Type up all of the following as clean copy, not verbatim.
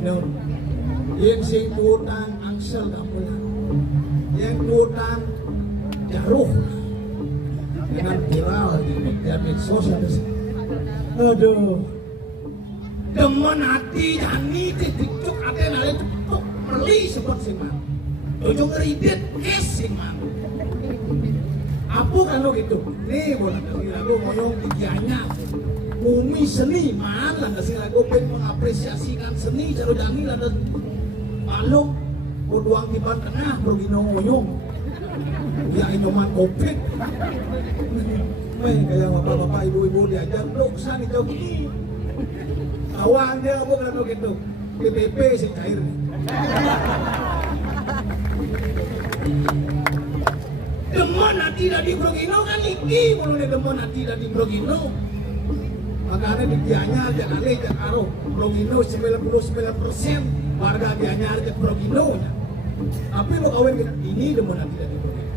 minum. Yang sing tutang angsel kamu, yang tutang jaruh dengan viral di media sosial. Aduh, demen hati yani titik ada nale tuk meli sebut sing mang. Ujung ridit es sing mang. Apa kan lo gitu? Nih boleh kasih lagu ngomong digianya. Bumi seniman lah kasih lagu pengen mengapresiasikan seni cara jani lah dan maklum berduang di tengah berginong ngoyong. Ya inyoman covid. Kayak bapak-bapak ibu-ibu diajar bro kesana jauh gini. Awang dia apa kan lo gitu? PPP sih cair. Demen hati dari Brogino kan iki mulai demen hati dari Brogino. Makanya dianya aja kali aja karo Brogino 99% warga dianya aja Brogino nya. Tapi lo kawin ini demen hati dari Brogino.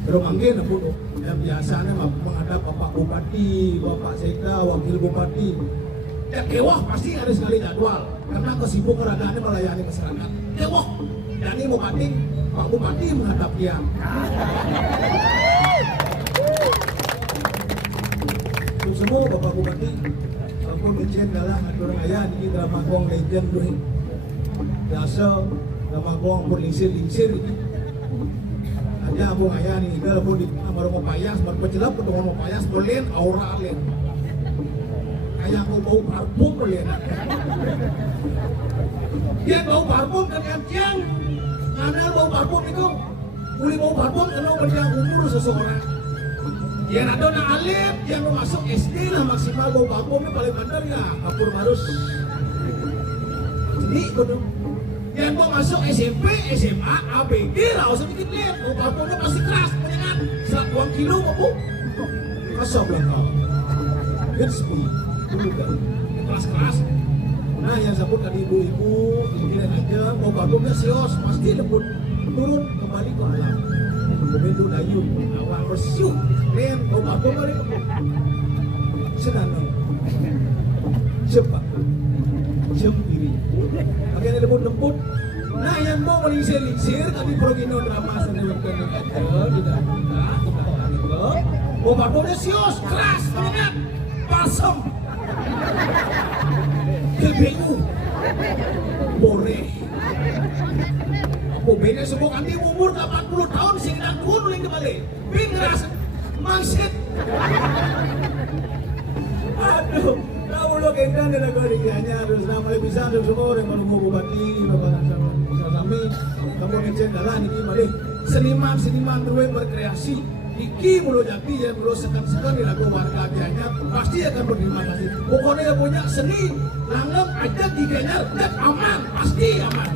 Terus manggil apa tuh? Yang biasanya menghadap Bapak Bupati, Bapak Sekda, Wakil Bupati. Ya kewah pasti ada sekali jadwal karena kesibukan keragaannya melayani masyarakat. Kewah, dan ini Bupati, Pak Bupati menghadap dia. Untuk semua Bapak Bupati, aku mencen dalam aturan ayah di drama gong legend dulu. Biasa drama gong pun lingsir. Aja aku ayah nih, kalau pun di baru mau payas, baru pecelap, baru mau payas, boleh aura alen. Kayak aku bau parfum boleh. Dia bau parfum kan yang karena bau parfum itu boleh bau parfum karena berjang umur seseorang. Yang ada nak alif, yang mau masuk SD lah maksimal bau parfumnya paling benar ya kapur barus. Jadi betul. Yang mau masuk SMP, SMA, ABG lah usah bikin lihat bau parfumnya pasti keras, jangan selat 2 kilo apa? Kasar belakang. It's me. Keras-keras. Nah yang sebut tadi ibu-ibu pikiran aja mau parfumnya sios pasti lembut turun kembali ke alam begitu dayung awal bersiup rem mau parfum kali sedang cepat diri bagian lembut-lembut. Nah yang mau melingsir-lingsir tadi Brogino drama sendiri tidak mau parfumnya sios keras ingat pasem kebengu boleh aku beda semua kanti umur 80 tahun sih kita kuning kembali pingras mangsit aduh tahu lo kengkan dan aku hanya harus nama bisa untuk semua orang kalau mau bupati bapak sama kamu ngecek dalam ini kembali seniman dulu berkreasi iki mulut jati ya mulut sekan di lagu warga dianya pasti akan berterima kasih. Pokoknya yang punya seni langgeng aja diganya dan aman pasti aman.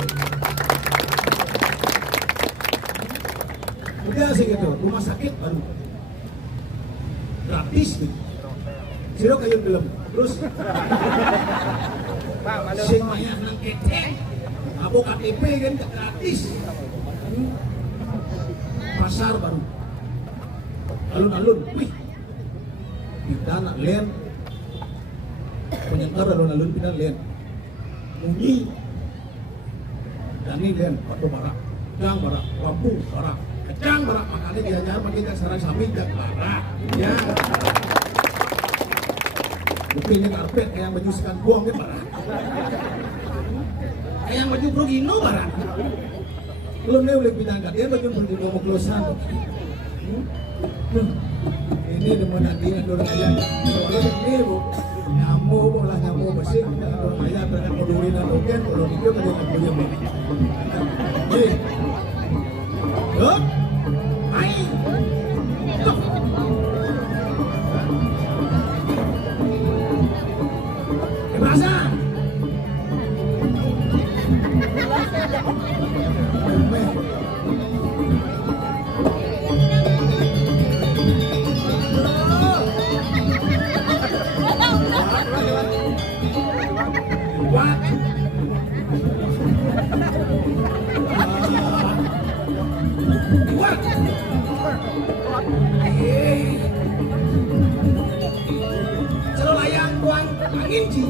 Udah sih gitu rumah sakit baru gratis gitu. Siro kayu film terus sing banyak nang keteng abo KTP kan gratis. Pasar baru alun-alun, wih, kita nak len, penyebar alun-alun kita len, munyi, dan ini len, batu barak, kacang barak, lampu barak, kacang barak, makanya dia jangan pakai sarang sapi dan barak, ya. Bukti ini karpet kayak menyusikan buang kan barak, kayak baju Brogino barak, belum nih boleh pindah dia baju Brogino mau klosan. Ini demen nanti ada orang ayah ini bu nyamuk lah nyamuk bersih ada orang ayah berada modurin atau kan kalau itu kan dia punya bu jadi loh ayo tuh berasa angin sih.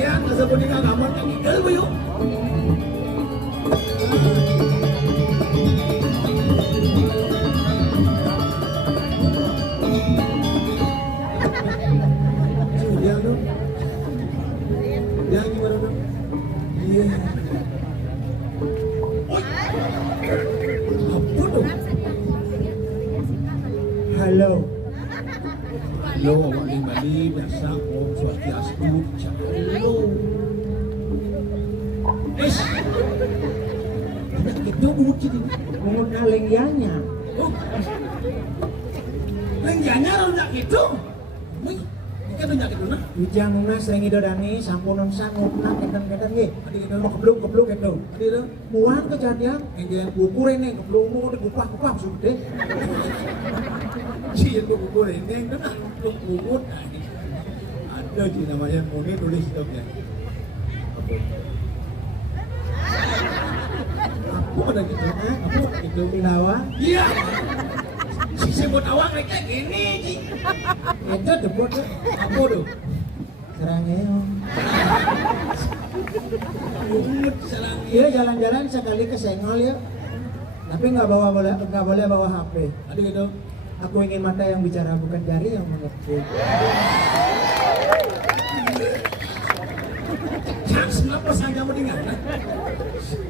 pakaian nasa po nga gamon kang ikal ba yun? Dia no? Dia gimana no? Iya. Apa tuh? Halo. Halo, Bali biasa Om Swastiastu. Halo. Itu bungut sih. Mungut na lengyanya. Oh. Lengganya rendah gitu. Wih, ini rendah gitu nah. Wijang nas lengi dodani sampunan sangut nak keten-keten nggih. Adi gitu. Mau kebluk-kebluk gitu. Adi itu. Muan kejadian Enggak. buku rene kebluk dikupah-kupah sudah. Sih itu buku ini itu nah untuk bungut. Ada sih namanya Muni tulis stopnya. Apa ada gitu? Apa itu? Ilawa. Iya. Si sebut awak kayak gini sih. Itu debut Apa tuh? serangnya. Bungut serang. Iya jalan-jalan sekali ke Senggol ya. Tapi nggak boleh bawa HP. Ada gitu. Aku ingin mata yang bicara bukan jari yang mengetik. Chance kenapa saja mendengar?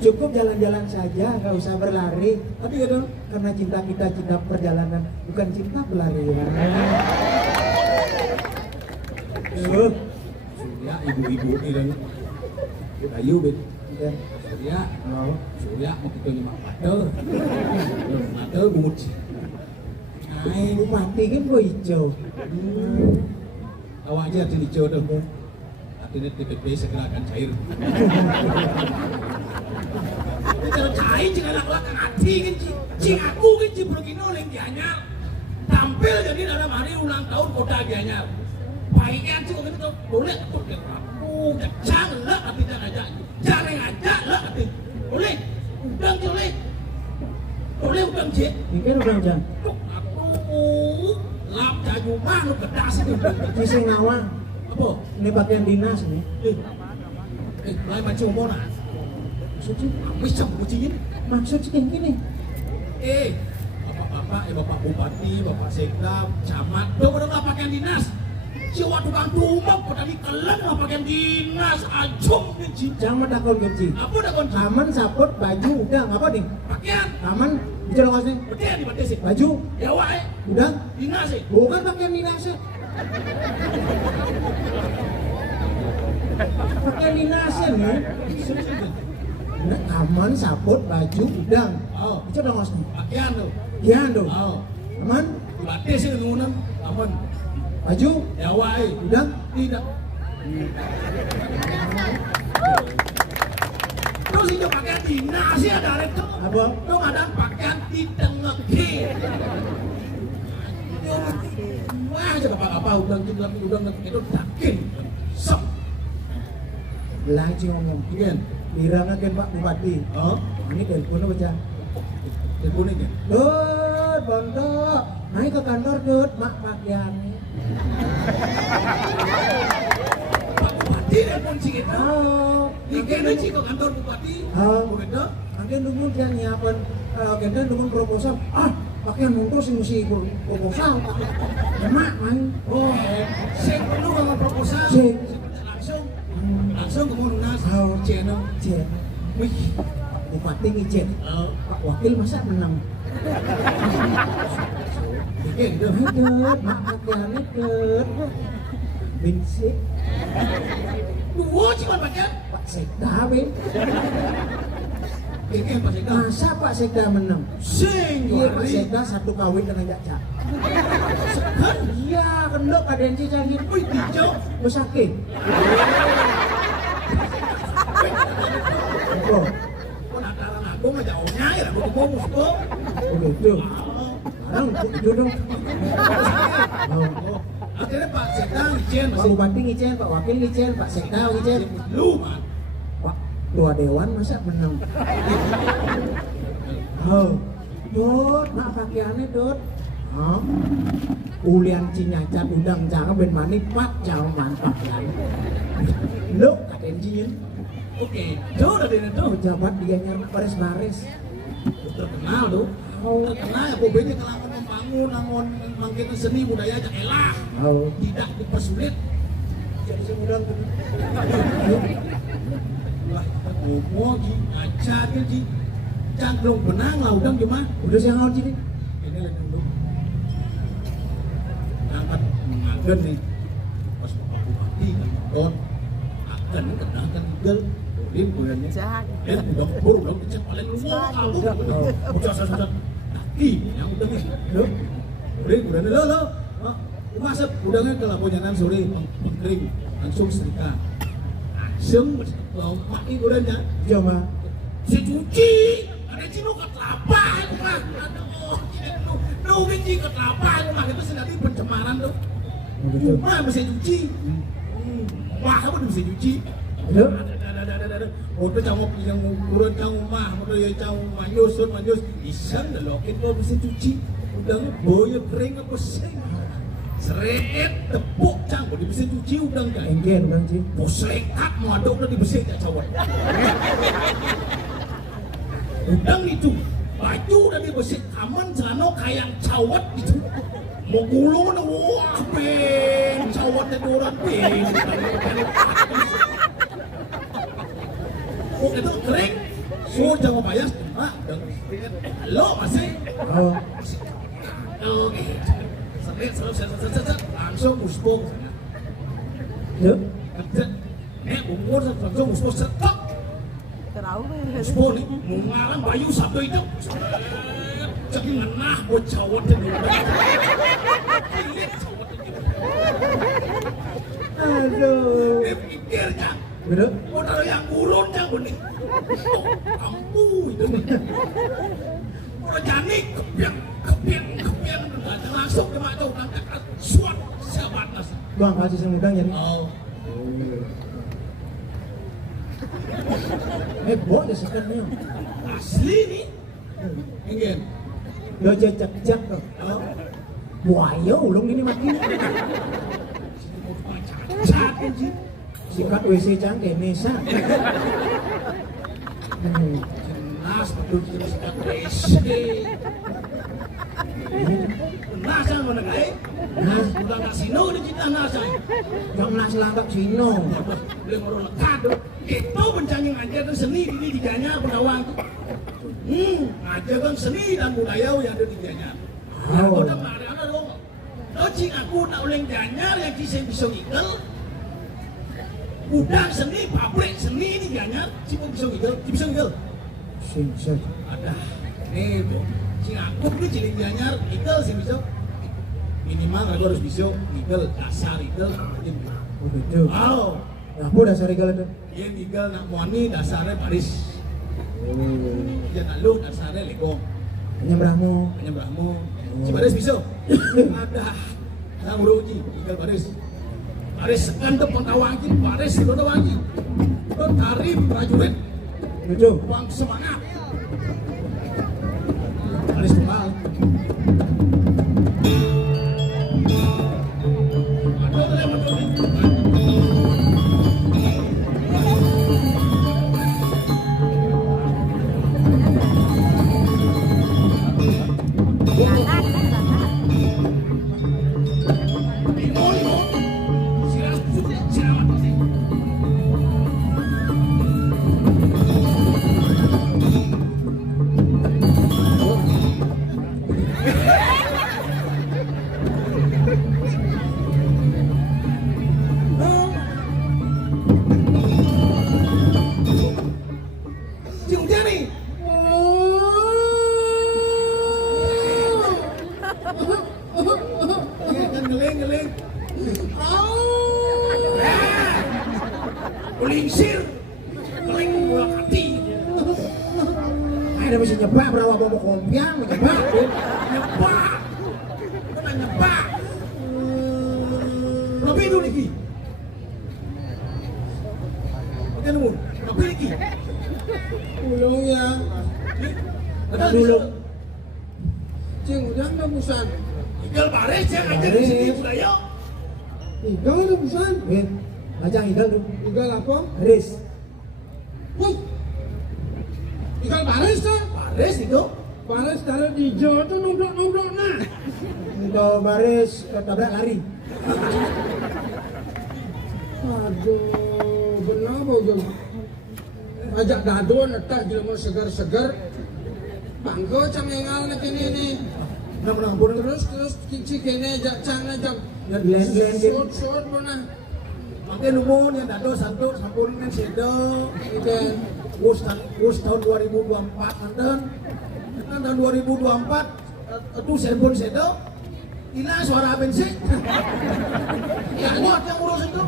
Cukup jalan-jalan saja, nggak usah berlari. Ada gitu. Karena cinta kita cinta perjalanan, bukan cinta berlari. Surya ibu-ibu ini dan Ayu bet. Ya. Surya mau Surya mau kita lima mata bungut. Ay, mati kan gue hijau. Awak aja hati hijau tuh. Artinya TPP segera akan cair. Kalau cair jangan lakukan hati kan cing aku kan cing begini oleh Gianyar tampil jadi dalam hari ulang tahun kota Gianyar. Baiknya cing kalau gitu boleh ketuk dia aku jangan lah tapi jangan ngajak lah tapi boleh udang boleh udang cik. Mungkin udah jam. Lap jaju mah lu kedas itu. Kisah ngawang. Apa? Ini pakaian dinas nih. Lain macam mana? Maksudnya? Bisa kucingin. Maksud sih gini. Bapak-bapak, bapak bupati, bapak sekda, camat, udah pakaian dinas. Siwa tukang tumbang, pada dikelan lah pakaian dinas, ajum kunci. Jangan takut kunci. Apa udah kunci? Aman, saput, baju, udah ngapa nih? Pakaian. Aman, bicara kasih. Betul di betul sih. Baju, Ya wae. udah. Dinas sih. Bukan pakaian dinas. Pakaian dinas nih. Nah, aman, saput, baju, udang. Oh, Itu udah ngos nih. pakaian tuh. Kian tuh. Oh, Aman, batis sih nunan. Aman. baju, Ya wae. udang. Tidak. Terus itu pakaian dinas ya ada itu. Apa? Dong ada pakaian di tengah ke. Wah, coba apa udang itu dakin. Sok. Belajar ngomong. Iya. Dirangakin Pak Bupati. Oh, Ini teleponnya baca. teleponin ya. Dut, Pondok, naik ke kantor Dut, mak pakaian. Pak Bupati telepon sih itu. Oh, Dikene sih ke kantor Bupati. Oh. Begitu. Agen nunggu dia nyiapin, agen nunggu proposal. Pakaian nunggu sih mesti proposal. Emak, main. Oh, saya perlu ngomong proposal. Sing. Langsung ke Monas. Oh. Channel. Jen, Wih. Bupati ngijen. Oh, Pak Wakil masa menang. bikin gitu. Hai Dut, mak pakaiannya Dut. Binsik, Dua cuma pakaian. Pak Sekda, Bin. Bikin pas itu. Masa Pak Sekda menang? Sing. Iya Pak Sekda satu kawin dengan Jaca. Sekan. Iya, kendok kadensi cangin. Wih, hijau. Besake. Oh, Penataran aku mah jauhnya ya, aku mau musuh. begitu. Sekarang itu dong. Oh. Akhirnya Pak Sekda izin Pak masih Bupati ngicen, Pak Wakil ngicen, Pak Sekda ngicen. lu man. Pak Tua Dewan masa menang? Oh, Dut, mak pakaiannya Dut. Oh, ulian cinyacat udang jangan ben mani pat jangan mantap kan. Lu engineer. Oke, jauh dari itu. Pejabat dia nyari baris-baris. Terkenal tuh. Oh. Terkenal ya, pokoknya kalau membangun, nangon, mangkin seni budaya aja elah. Oh. Tidak dipersulit. Jadi semudah tuh. Wah, kita ngomong ji, ngajar ji. Cangklong benang lah, udang gimana? Udah siang awal jadi. Ini lagi dulu. Angkat mengagen nih. Pas bapak bupati kan nonton. Akan kena kan tigel. Boleh bulannya. Udah kubur, udah kecek paling lu mau kamu. Udah susah. Kaki yang udah nih. Lo, boleh bulannya lo. Masa udangnya ke laponyanan sore pengkering langsung setrika. Langsung lompat ini bulannya. Coba. Secuci. Ada cino kat lapan mah. Aduh, nungguin ci kat lapan mah itu sedari pencemaran tuh. Mah bisa cuci. Wah, kamu bisa cuci. Udah camu yang urut camu mah, udah ya camu manyus, iseng dah lokin kau bisa cuci. Udah boya kering apa sih? Seret tepuk camu di bisa cuci udah enggak? Enggen bang Ci. Posekat mau aduk udah dibesek tak cawat. Udang itu baju udah dibesek kaman celana kayak cawat itu. Mau gulung udah wah ben cawatnya orang ben. Oh itu kering, so jangan bayar, dan lo masih, Oh. oke, langsung muspung, Yo. umur langsung muspung setok, muspung nih, mengarang bayu satu itu, jadi ngenah buat cawat dan Aduh. pikirnya. Bener? Modal yang gurun yang benih. Oh, ampu itu nih. Udah janik kepiang. Nggak langsung ke mata udah tekat suat sebatas. Bang kasih semudang jadi. Oh, Heboh ya sekarang. asli nih. Ingin. Lo jejak tuh. Oh, Buaya ulung ini mati. cacat aja. Sikat WC cangke Nesa. Jelas betul jelas sikat WC. Nasa mana kaya? Udah kasino di cita nasa. Yang nasi langkap Cino. Boleh ngorong lekat. Itu bencana ngajar kan seni ini di Gianyar Pendawang. Ngajar kan seni dan budaya yang ada di Gianyar. Aku udah marah dong. Lo cing aku nak oleh Gianyar yang kisah bisa ikel. Udang seni, pabrik seni di Gianyar. Cing bisa ikel. Sing. Ada. Nih tuh. Cing aku ini cilik Gianyar ikel sih bisa. Minimal aku harus bisa ikel dasar ikel. Oh gitu. Wow. Apa dasar regal itu? Dia tinggal nak muani dasarnya baris. Dia nak lu dasarnya legong. Penyembrahmu. Penyembrahmu. Si baris bisa. Ada. Nang uruji tinggal baris. Baris sekan tu pengkawangi, baris itu tawangi. Itu tarif prajurit. Lucu. Uang semangat. Baris tunggal. Ulingsir, paling murah hati. Ada mesti nyebak berawa bawa kompiang, nyebak. Nyepak, kena nyepak. Lebih dulu lagi. Oke nunggu, lebih lagi. Ulung ya. Ada Dulu. dulu. Cing udah nggak busan. Tinggal baris ya ngajar di sini budaya. Tinggal udah busan. Bajang igal tuh. Igal apa? Baris. Wih. Igal baris tuh. Paris itu. Baris taruh di Jawa tuh nomblok nah. Igal baris tabrak lari. Aduh, benar bojong. Ajak dadon etah jelema segar-segar. Bangko cengengal nek ini. Nah, pun Terus cici kene jak cang jak Glen short mana. makin umum yang dado satu sampun kan sedo. Ikan Us tahun 2024 nanten. Kan tahun 2024 itu sampun sedo. Ila suara bensin. Ya buat yang urus itu.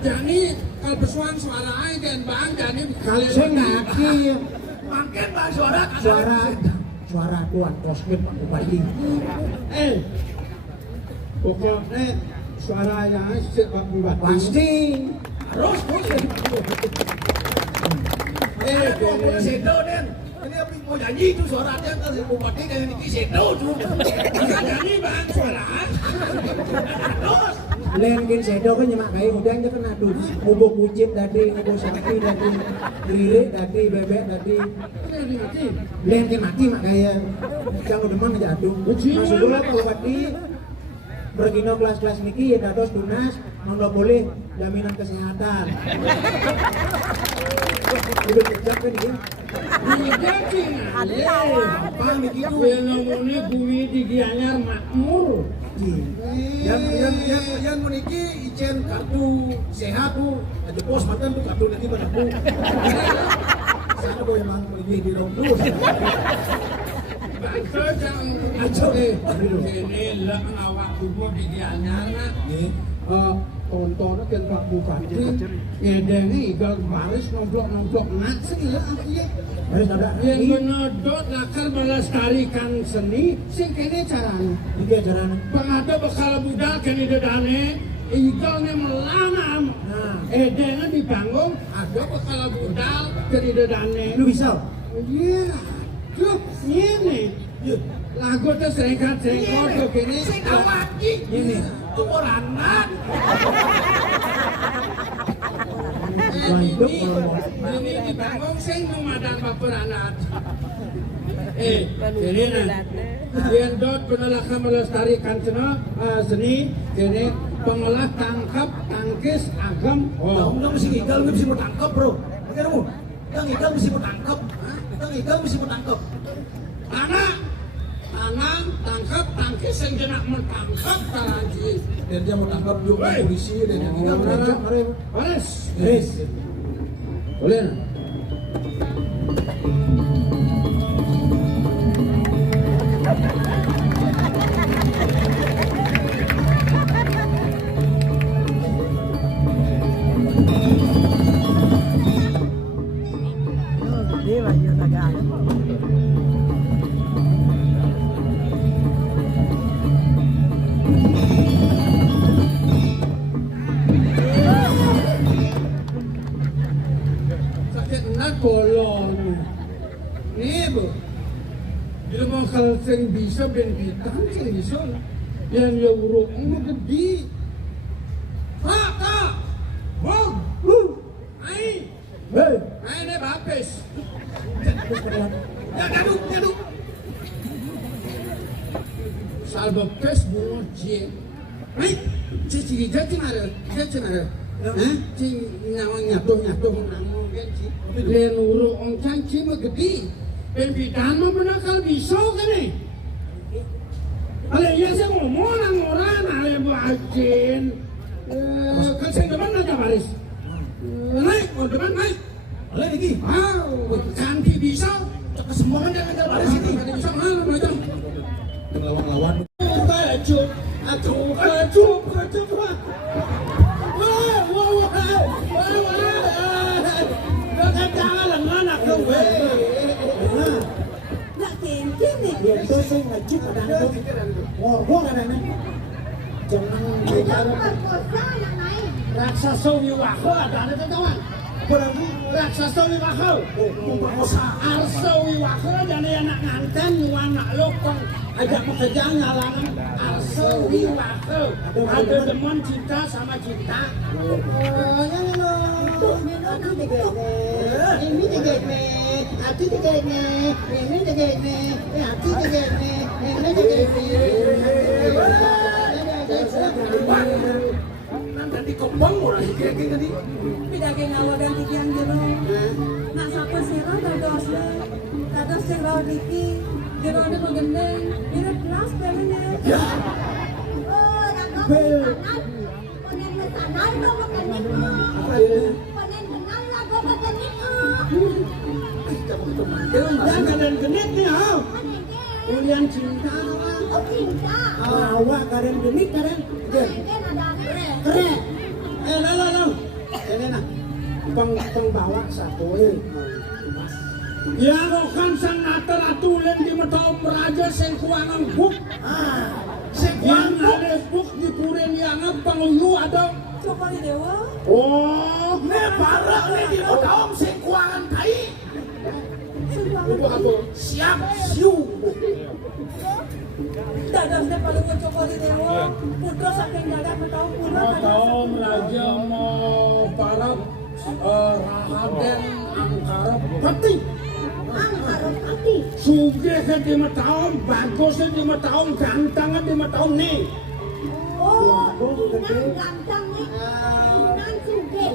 jadi kalau pesuan suara aja dan bang jadi kali Saya ngaki Makin bang suara suara tuan kosmit Pak Bupati. pokoknya suaranya si Pak Bupati. Pasti. harus musik. Kalau sedo den. Ini apa mau nyanyi itu suaranya kan si bupati dari ini sedo tuh. Bisa jadi bang suara. Terus. Lenkin sedo kan nyemak kayak udang aja kan aduh ngubuk kucing tadi, ngubuk sapi tadi, lirik tadi, bebek tadi. Ini mati. Lenkin mati mak kayak jangan demen aja aduh. Masuk dulu Pak Bupati. Bergino kelas-kelas niki ya dados tunas, nggak boleh jaminan kesehatan. Udah kejap kan dia. Jadi Apa nih gitu? fenomena bumi di Gianyar makmur. Yang meniki ijen kartu sehat tuh ada pos makan tuh kartu niki pada aku. Saya boleh emang pergi di dulu. Bangsa jangan Aco. ini lah ngawak bumi di Gianyar nak. Tonton kan Pak Bupati. Ngedeni igal baris nomblok nak sih lah akhirnya. Harus ada Yang ini. menodot lakar melestarikan seni sing kene caranya. Iki ajaran. Pengada bakal budal kene dedane igalnya melanam. Nah, Edengan dibangun ada bakal budal kene dedane. lu bisa. Iya. Tuh, ini. Lagu tuh serengkat tuh kene. Sing awaki Ini. tuh oranan. Ini dibangun sing memadang baperanat. Jadi nah, yang dot penolakan melestarikan seni, jadi pengolah tangkap tangkis agam. Undang mesti igal mesti bertangkap bro. Makanya mu, yang igal mesti bertangkap. Yang igal mesti bertangkap. Tanang, tangkap tangkis yang jenak mentangkap taranji. Dan dia mau tangkap juga Wey. polisi dan yang igal Mari, bertangkap. mari. Baris. Yes. Boleh nah? Viva io la gara. Sakit nak bolong. Ni bu. Bila makal sing bisa ben bitang sing bisa. Yang ya uruk mu gede. Tak. Wow. Ai. Hei, Ai ne bapes. terus kalian. Ya gaduk. Salba pes bunga cie. Ai. Cici jadi mana? Cing nyatuh namo genci. Len uruk om canci mah gede. Ben bitang mah benakal bisa kan ni. Ale ya saya ngomong orang ale bu acin. Kan saya depan aja baris. Naik, mau depan naik. Oleh lagi. Wow, cantik bisa. Kesembuhan jangan jalan dari sini. Cantik bisa mana macam. Lawan-lawan. Baju, baju. Wow. Jangan jangan lengan aku weh. Nak kentin ni. Dia itu sing ngajib kadang itu. Ngorong kadang jangan bicara Perkosa yang lain. Raksasa wiwaho ada kawan. raksasa wiwahel. Arsa wiwahel jane anak nganten anak lokong ajak bekerja ngalangan arsa wiwahel. Ada teman cinta sama cinta. Ini tegekne, hati tegekne, ini tegekne, hati tegekne, ini tegekne. Nanti kembang orang kayak tadi. Pidake ngawagan tikian jero. Nak sapa sira dados sing rawat iki. Jero ade gendeng, jero kelas pelene. Ya. Oh, nak kanan. Ponen mesanan lo makan itu. Ponen kenal lah go makan itu. Dan keadaan genit nih, ha? Ponen ke. Ulian cinta. Oh, cinta. Awak kadang genit kadang Ponen ke ada keren. Keren. Lalu. Ini nak. Pengbawa satu. Ya rokan sang nater atulen di metau meraja sing kuangan buk. Sing Yang ada buk di puren yang pangulu ada. Coba di dewa. Oh, ne barang ne di kaum sing kuangan kai. itu apa? Siap siu. Dados de paling coba di dewa. Putra saking jaga petau pura. Metau meraja mau parap Rahaden Angkara Pati. Angkara Pati. Sugih di metau, bagus di metau, ganteng di metau nih. Oh, Kinan ganteng nih. Kinan suge.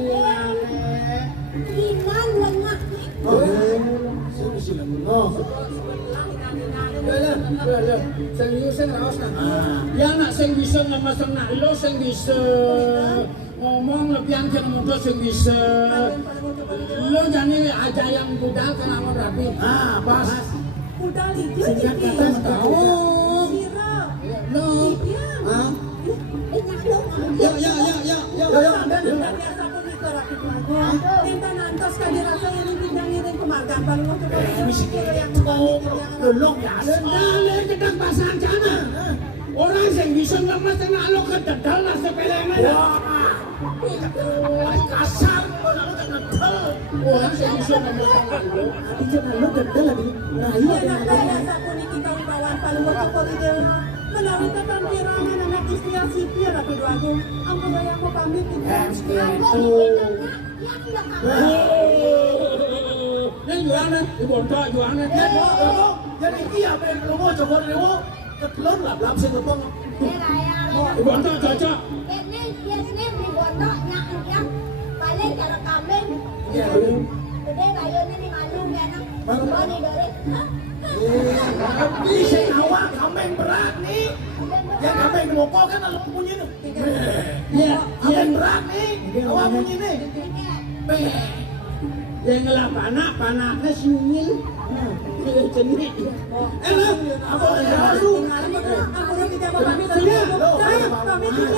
Kinan lengah nih. Sing raos nah. Ya nak sing bisa ngemasang nak lo sing bisa ngomong lebihan ke muda sing bisa lo jane aja yang budal kenapa rapi. Pas. Budal iki Singkat iki. kata Tahu. Sira. Lo. Iya. Ya. Biasa pun itu rapi lagu. Enta nantos kadirasa yang pinjang-pinjang kemargaan paling waktu yang Lelong ya. Dale kedang pasangan jana. Orang yang bisa ngemas kena lo ke dedal lah sepelena. Wah. Kasar kalau tak ngedel. Orang yang bisa ngemas kena lo. Ati jangan lu gedel lagi. Nah iya Iya, biasa pun kita bawaan paling waktu koridor. Menawi tekan pirangan anak istri yang sipir rapi doaku. Ampun bayang mau pamit itu. Yang jualan, ibu ontok jualan. Jadi iya ben lu coba rewo ketelur lah belum sing ngomong. Ibu ontok cocok. Ini biasanya di bodoh yang paling cara kambing. Iya. Gede kayunya di Malung kan. Bawa di Dore. Ini sing awak kambing berat nih. Ya kambing mokok kan lu punya nih. Ya, Kambing berat nih. Awak punya nih. yang ngelap panaknya sinyil. Jenik. Lo, apa yang lu? Aku tidak mau pamit dulu. Saya pamit dulu.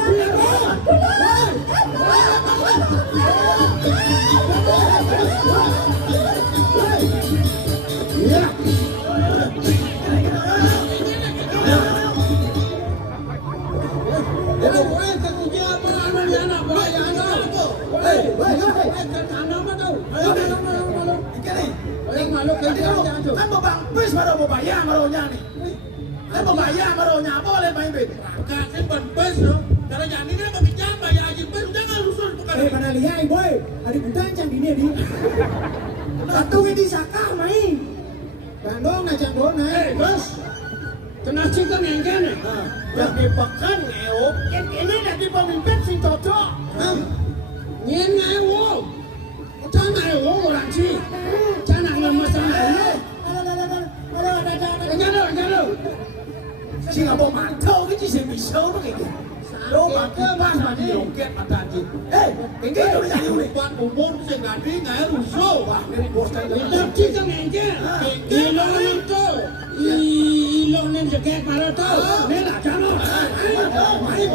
Ya. Kan mau bang pes baru mau bayar barunya nih. Kan mau bayar barunya apa boleh main bet? Kakek ban pes no. Karena jangan ini mau pinjam bayar aja pes jangan rusuh bukan. pada lihat boy. Adik bukan can dini di. Satu di saka main. Bandung ngajak dona. Bos. Kena cikan yang kene. Yang dipekan ngeop. Ini nanti pemimpin sing cocok. Nyen ngewo. Jangan ngewo orang sih. Jangan ngemas ngewo. Jangan. Sing apa mantau ke sing bisa lo kayak gitu. Lo makin pas mati roket mata aja. Ini udah jadi udah. Buat umur sing gadi nggak rusuh. Wah, ini bos tadi. Ilok cikan yang kene. Ilok itu. Ilok nem jaket malah tahu. Nela jangan. Ayo.